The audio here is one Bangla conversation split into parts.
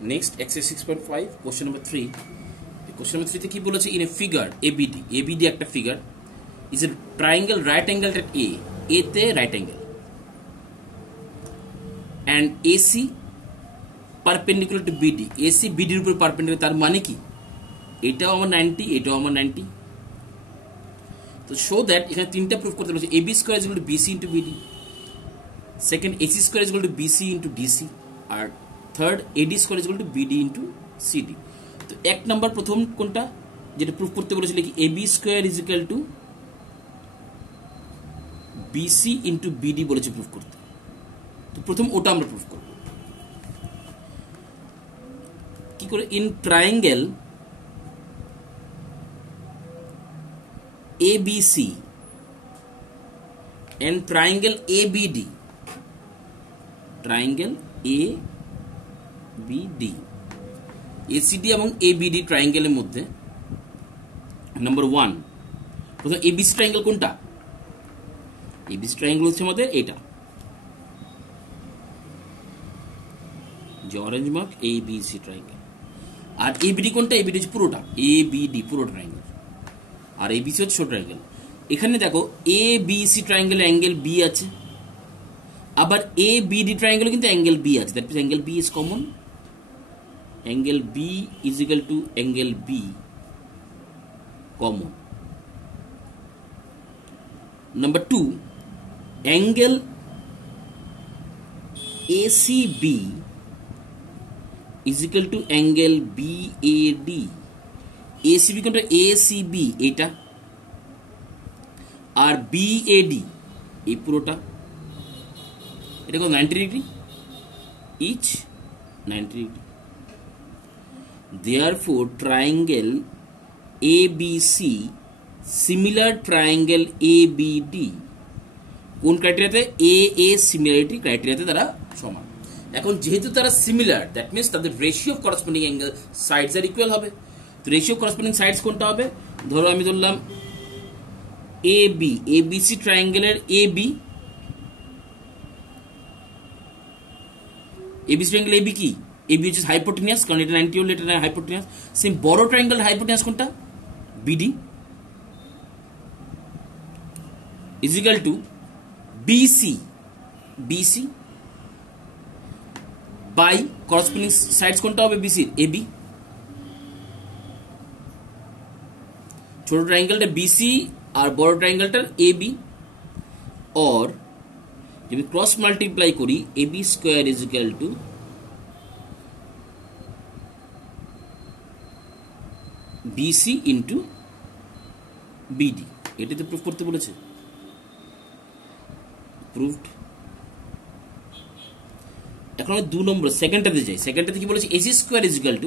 Next, exercise 6.5, question number 3. Question number 3 কি বলেছে, in a figure ABD একটা figure is a triangle right angle at A তে right angle and AC perpendicular to BD, AC BD এর উপর perpendicular, তার মানে কি এটাও আমার 90, এটাও আমার 90। তো show that এখানে তিনটা প্রুফ করতে বলেছে, AB square is equal to BC into BD, second AC square is equal to BC into DC, R third AD square is equal to BD into CD। তো এক নাম্বার প্রথম কোনটা যেটা প্রুফ করতে বলেছিল কি AB square is equal to BC into BD বলেছে প্রুফ করতে। তো প্রথম ওটা আমরা প্রুফ করব কি করে, in triangle ABC and triangle ABD, triangle ABD, ACD এবং ABD ট্রায়াঙ্গেলের মধ্যে নাম্বার 1 প্রথম ABC ট্রায়াঙ্গেল কোনটা, ABC ট্রায়াঙ্গেল হচ্ছে আমাদের এটা যে অরেঞ্জ মার্ক ABC ট্রায়াঙ্গেল, আর ABD কোনটা, ABD হচ্ছে পুরোটা, ABD পুরো ট্রায়াঙ্গেল, আর ABC হচ্ছে ছোট ট্রায়াঙ্গেল। এখানে দেখো ABC ট্রায়াঙ্গেলে অ্যাঙ্গেল B আছে, আবার ABD ট্রায়াঙ্গেলে কিন্তু অ্যাঙ্গেল B আছে, that means angle B is common, angle B is equal to angle B common. Number 2, angle ACB is equal to angle BAD, ACB কোনটা, ACB এটা, আর BAD এই পুরোটা, এটা কত 90 degree, each 90 degree. therefore triangle ABC similar triangle ABD কোন ক্রাইটেরিয়াতে, AA সিমিলারিটি ক্রাইটেরিয়াতে তারা সমান। এখন যেহেতু তারা সিমিলার, দ্যাট মিন্স তাদের ratio of corresponding angle sides are equal হবে। তো রেশিও অফ করসপন্ডিং সাইডস কোনটা হবে, ধরো আমি ধরলাম AB, ABC ট্রায়াঙ্গেলের AB, ABC ট্রায়াঙ্গেল AB কি, AB হচ্ছে হাইপোটেনিয়াস, কারণ এটা 90 হলে এটা হাইপোটেনিয়াস। সেম বড় ট্রায়াঙ্গেল হাইপোটেনিয়াস কোনটা, BD is equal to BC by corresponding sides কোনটা হবে, BC AB, ছোট ট্রায়াঙ্গেলটা BC আর বড় ট্রায়াঙ্গেলটার AB, অর যদি ক্রস মাল্টিপ্লাই করি AB square is equal to BC into BD, এটাতে প্রুফ করতে বলেছে, প্রুফড। এখন আমি 2 নম্বর সেকেন্ডটাতে যাই, সেকেন্ডটাতে কি বলেছে, AC square is equal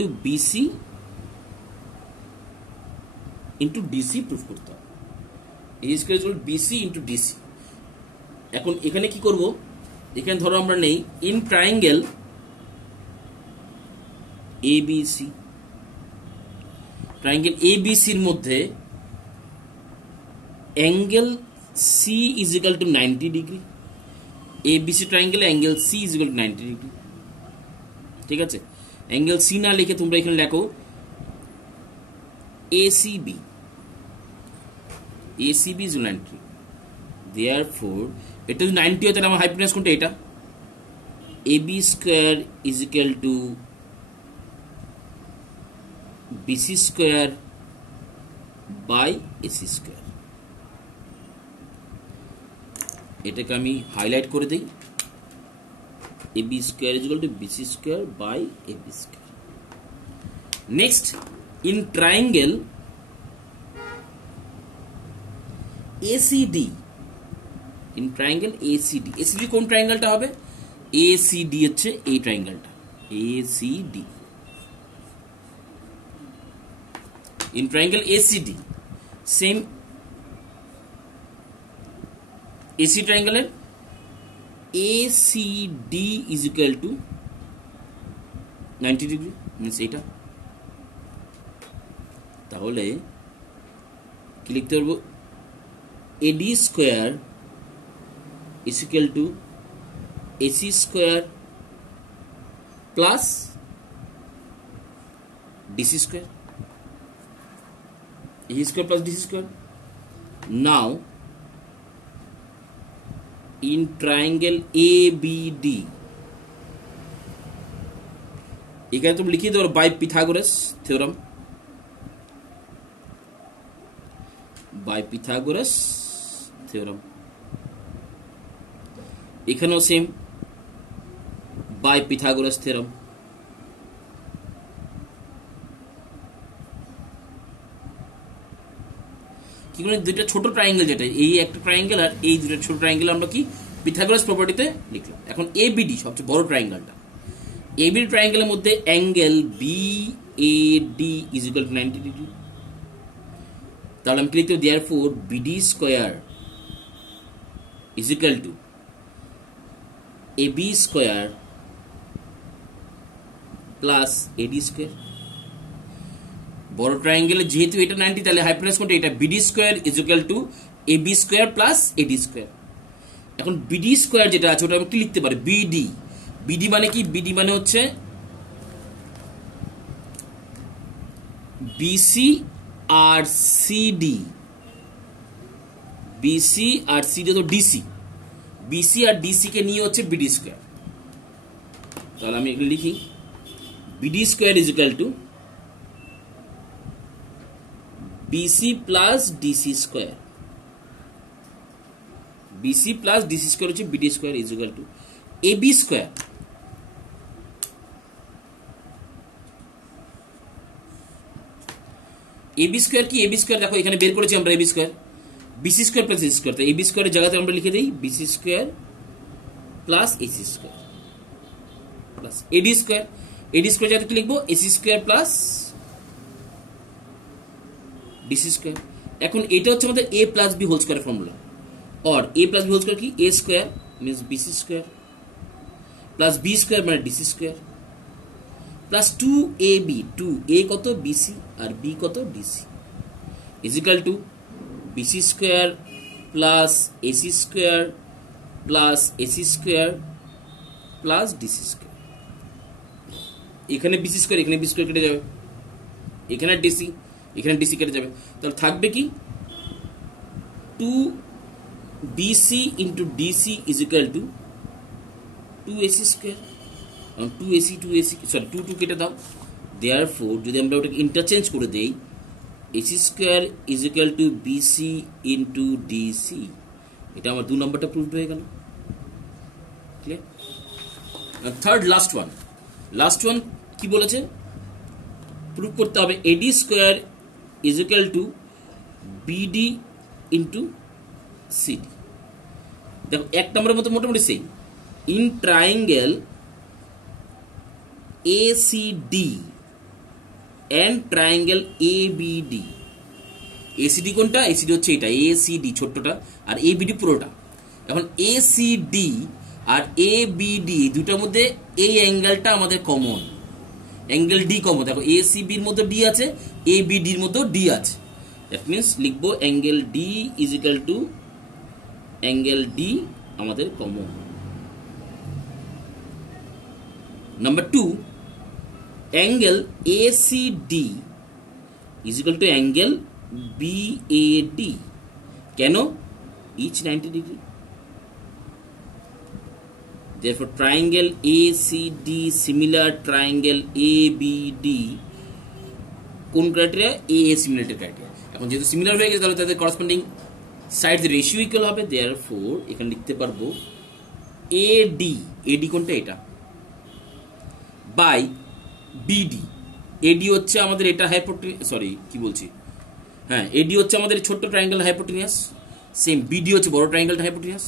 to BC into DC proof করতে হবে, AC square is equal to BC into DC। এখন এখানে কি করব, এখানে ধরো আমরা নেই in triangle ABC, triangle ABC এর মধ্যে angle C is equal to 90 degree, ABC ট্রায়াঙ্গেলে angle C is equal to 90 degree, ঠিক আছে। অ্যাঙ্গেল C না লিখে তোমরা এখানে লেখো ACB is 90, therefore এটা যদি 90 হয় তাহলে আমার হাইপোটেনিয়াস কোনটা, এটা AB square is equal to BC square by AC square. এটাকে আমি হাইলাইট করে দেই, AB square is equal to BC square by AB square. Next, in triangle ACD, in triangle ACD, ACD কোন ট্রায়াঙ্গেলটা হবে, ACD হচ্ছে এই ট্রায়াঙ্গেলটা ACD, in triangle ACD same AC ট্রায়াঙ্গেলের ACD is equal to 90 degree, means এটা। তাহলে কি লিখতে পারবো, AD square is equal to AC square plus DC square. AC square plus DC square. Now in triangle ABD, এখানে তুমি লিখিয়ে দেবো by Pythagoras theorem, by Pythagoras theorem. এখানেও সেম বাই পিথাগোরাস থিওরাম। কি করে দুইটা ছোট ট্রায়াঙ্গেল, যেটা এই একটা ট্রায়াঙ্গেল আর এই দুটো ছোট ট্রায়াঙ্গেল আমরা কি পিথাগোরাস প্রপার্টিতে লিখলাম। এখন এবিডি সবচেয়ে বড় ট্রায়াঙ্গেলটা, এবিডি ট্রায়াঙ্গেলের মধ্যে angle BAD is equal to 90 degree. তাহলে আমি কি লিখতে হবে, therefore BD square is equal to AB square plus AD square. বড় ট্রায়াঙ্গেলে যেহেতু এটা 90, তাহলে হাইপোটেনাস কোনটা, এটা BD square is equal to AB square plus AD square. এখন বিডি স্কয়ার যেটা আছে ওটা আমি কি লিখতে পারি, বিডি। বিডি মানে কি, বিডি মানে হচ্ছে বিসি আর সিডি, বিসি আর সিডি তো ডিসি, বিসি আর ডিসি কে নিয়ে হচ্ছে বিডি স্কয়ার। তাহলে আমি এগুলো লিখি, BD square is equal to BC plus DC square, BC plus DC square হচ্ছে BD square is equal to AB square. AB square কি, এবি স্কয়ার দেখো এখানে বের করেছি আমরা, AB square BC square plus AC square. তো এবি স্কয়ারের জায়গাতে আমরা লিখে দেই BC square plus AC square plus AD square. AD square জায়গাতে কি লিখবো, AC square plus DC square. এখন এটা হচ্ছে আমাদের a plus B whole square formula, और a plus B whole square কি, a square means BC square plus B square মানে DC square plus 2ab, 2a কত বিসি আর b কত DC, is equal to BC square plus AC square plus AC square plus DC square. এখানে বিসি স্কয়ার, এখানে বি স্কয়ার কেটে যাবে, এখানে ডিসি, এখানে ডিসি কেটে যাবে। তাহলে থাকবে কি 2bc into DC is equal two 2ac square. 2ac 2ac sorry 2 কেটে দাও। দেয়ারফর যদি আমরা ওটাকে ইন্টারচেঞ্জ করে দেই, ac square is equal to BC into DC. এটা আমার 2 নম্বরটা প্রুভড হয়ে গেল। ক্লিয়ার? থার্ড লাস্ট ওয়ান কি বলেছে, প্রুভ করতে হবে AD square is equal to BD into CD. দেখো এক নম্বরের মতো মোটামুটি সেই, in triangle ACD and triangle ABD. ACD কোনটা, এসিডি হচ্ছে এটা, এসিডি ছোট্টটা আর এবিডি পুরোটা। এখন এসিডি আর এবিডি দুটার মধ্যে এই অ্যাঙ্গেলটা আমাদের কমন, অ্যাঙ্গেল ডি কমন। দেখো এসিবির মধ্যে ডি আছে, এবিডির মধ্যে ডি আছে। দ্যাট মিনস লিখবো angle D is equal to angle D আমাদের কমন। Number 2, angle ACD is equal to angle BAD. কেন, each 90 degree. Therefore, triangle ACD similar triangle ABD কোন ক্রাইটেরিয়া, AA সিমিলারিটি ক্রাইটেরিয়া। এখন যেহেতু সিমিলার হয়ে গেছে তাহলে তাদের করসপন্ডিং সাইড রেশিও ইকুয়াল হবে। দেয়ারফর এখানে লিখতে পারবো AD, AD কোনটা এটা, বাই BD। AD হচ্ছে আমাদের এটা হাইপোটেনিয়াস, সরি কি বলছি, হ্যাঁ AD হচ্ছে আমাদের ছোট্ট ট্রায়াঙ্গেল হাইপোটেনিয়াস, সেম BD হচ্ছে বড় ট্রায়াঙ্গেলটা হাইপোটেনিয়াস,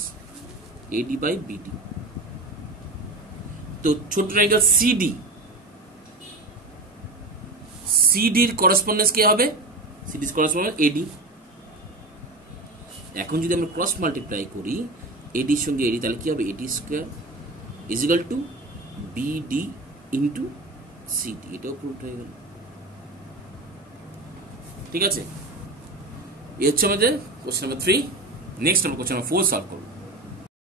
AD বাই BD। তো ছোট ট্রায়াঙ্গেল সিডির করসপন্ডেন্স কি হবে, সিডির করসপন্ডেন্স এডি। এখন যদি আমরা ক্রস মাল্টিপ্লাই করি এডির সঙ্গে এডি, তাহলে কি হবে, AD square is equal to BD into CD. এটাও প্রুভড হয়ে গেল। ঠিক আছে, এই হচ্ছে আমাদের কোশ্চেন নাম্বার 3। নেক্সট আমরা কোশ্চেন নাম্বার 4 সলভ করব।